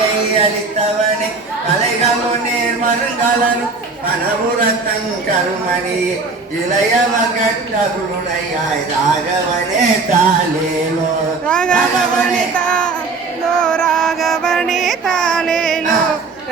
கங்கை அளித்தவனே கலைகளும் நேர் மருங்கலனும் கனபுரத்தன் கருமணி இளையவ கட்டருணையாய் ராகவனே தாலேலோ ராகவனே தாலேலோ ராகவனே தாலேலோ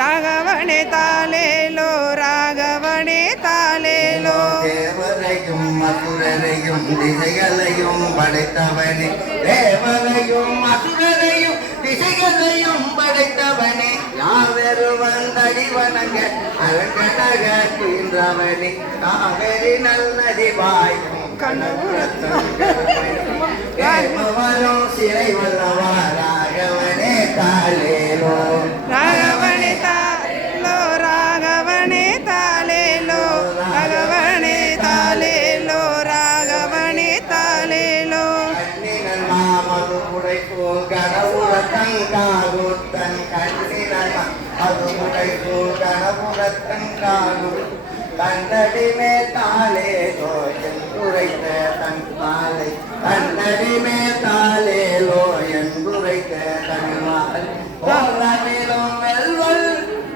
ராகவனே தாலேலோ ராகவனே தாலேலோ தேவரையும் மதுரரையும் திசைகளையும் படைத்தவனே தேவரையும் மதுரரையும் திசைகளையும் படைத்தவனே யாவரு வந்தடி வணங்க அரங்கனக தீன்றவனே காவேரி நல்லதி வாயும் கனபுரத்தன் தேவவரும் சிறை வல்லவா ராகவனே தாலேலோ ராகவனே தாலேலோ ராகவனே தாலேலோ ராகவனே தாலேலோ ராகவனே தாலேலோ கண்ணினல் மாமது உடைப்போல் கனபுரத்தன் காகுத்தன் கண்ணினல் அது உடைப்போல் கனபுரத்தன் காகு தன்னடிமே தாலேலோ என்றுரைத்த தன் மாலை தன்னடிமே தாலேலோ என்றுரைத்த தன் மாலை போலனிலும் வெல்வல்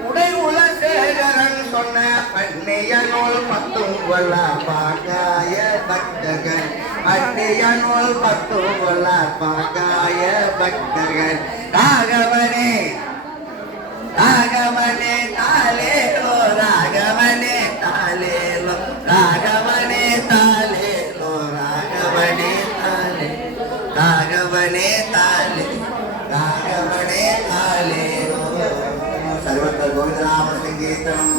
உடை உலசேகரன் சொன்ன அந்நிய நூல் பத்தும் கொள்ள பாகாய பக்தர்கள் அந்நிய நூல் பத்தும் கொள்ள பாகாய பக்தர்கள் ராகவனே ராகவனே தாலேலோ ராகவனே தாலேலோ ராகவனே தாலேலோ ராகவனே தாலே ராகவனே தாலே ராகவனே தாலேலோ सर्वत्र गोविंद नाम संकीर्तनम